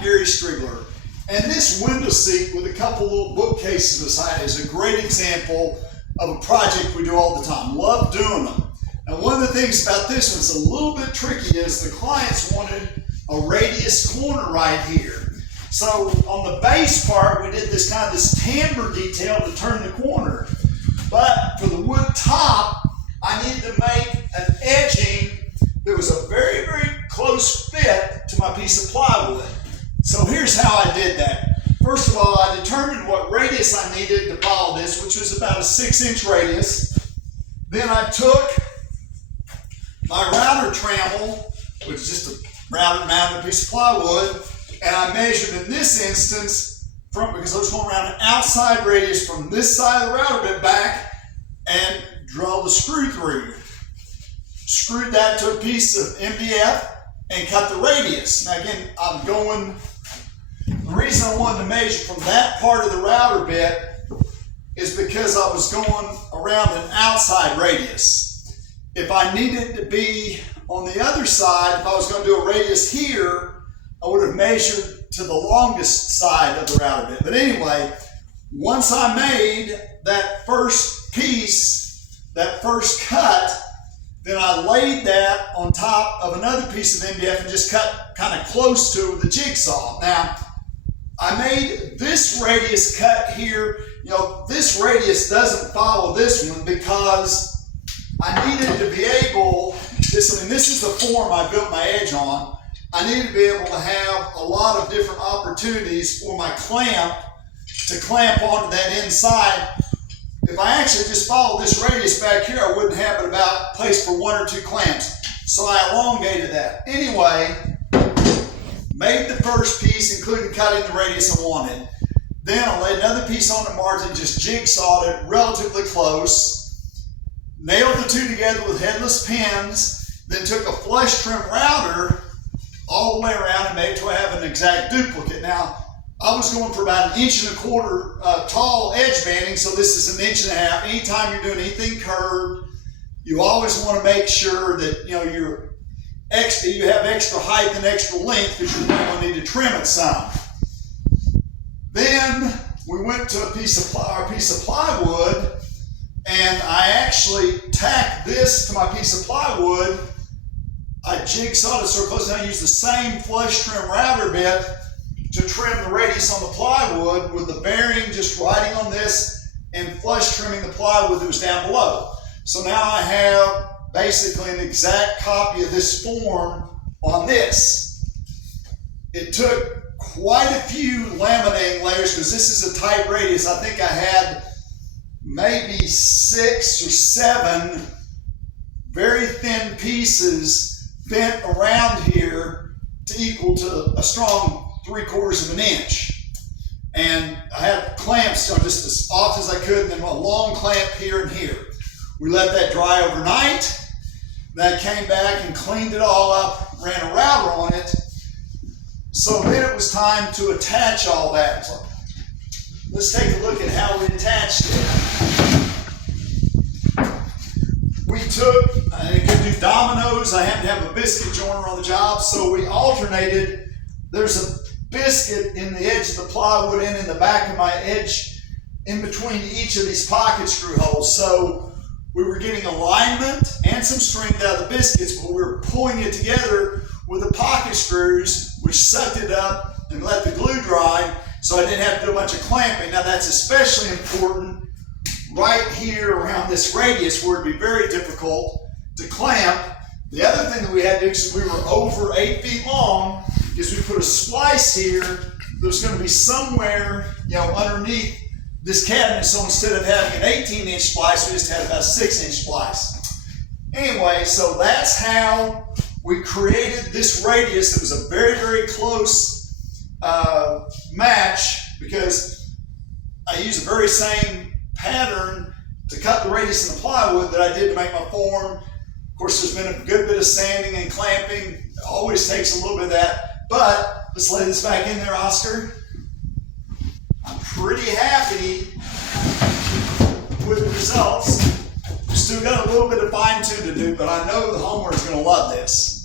I'm Gary Striegler, and this window seat with a couple little bookcases beside it is a great example of a project we do all the time. Love doing them. And one of the things about this one is a little bit tricky is the clients wanted a radius corner right here. So on the base part, we did this kind of this timber detail to turn the corner. But for the wood top, I needed to make an edging that was a very, very close fit to my piece of plywood. So here's how I did that. First of all, I determined what radius I needed to follow this, which was about a 6-inch radius. Then I took my router trammel, which is just a router mounted piece of plywood, and I measured in this instance because I was going around an outside radius from this side of the router bit back and draw the screw through. Screwed that to a piece of MDF and cut the radius. Now again, the reason I wanted to measure from that part of the router bit is because I was going around an outside radius. If I needed to be on the other side, if I was going to do a radius here, I would have measured to the longest side of the router bit. But anyway, once I made that first piece, that first cut, then I laid that on top of another piece of MDF and just cut kind of close to it with a jigsaw. Now, I made this radius cut here. You know, this radius doesn't follow this one because I needed to be able, this is the form I built my edge on. I needed to be able to have a lot of different opportunities for my clamp to clamp onto that inside. If I actually just followed this radius back here, I wouldn't have it about place for 1 or 2 clamps. So I elongated that. Anyway, made the first piece, including cutting the radius I wanted. Then I laid another piece on the margin, just jigsawed it relatively close. Nailed the two together with headless pins. Then took a flush trim router all the way around and made it to have an exact duplicate. Now, I was going for about 1.25 inch tall edge banding, so this is 1.5 inches. Anytime you're doing anything curved, you always want to make sure that you have extra height and extra length because you're going to need to trim it some. Then we went to our piece of plywood, and I actually tacked this to my piece of plywood. I jigsawed it so close, and I used the same flush trim router bit to trim the radius on the plywood with the bearing just riding on this and flush trimming the plywood that was down below. So now I have basically an exact copy of this form on this. It took quite a few laminating layers because this is a tight radius. I think I had maybe 6 or 7 very thin pieces bent around here to equal to a strong 3/4 inch. And I had clamps just as often as I could, and then a long clamp here and here. We let that dry overnight. Then I came back and cleaned it all up, ran a router on it. So then it was time to attach all that. So let's take a look at how we attached it. We took, I could do dominoes. I happened to have a biscuit joiner on the job, so we alternated. There's a biscuit in the edge of the plywood and in the back of my edge in between each of these pocket screw holes. So we were getting alignment and some strength out of the biscuits, but we were pulling it together with the pocket screws, which sucked it up and let the glue dry, so I didn't have to do a bunch of clamping. Now that's especially important right here around this radius where it'd be very difficult to clamp. The other thing that we had to do, because we were over 8 feet long, is we put a splice here that was going to be somewhere, underneath this cabinet. So instead of having an 18-inch splice, we just had about a 6-inch splice. Anyway, so that's how we created this radius. It was a very, very close match because I used the very same pattern to cut the radius in the plywood that I did to make my form. Of course, there's been a good bit of sanding and clamping. It always takes a little bit of that. But let's lay this back in there, Oscar. I'm pretty happy with the results. We've still got a little bit of fine tune to do, but I know the homeowner is going to love this.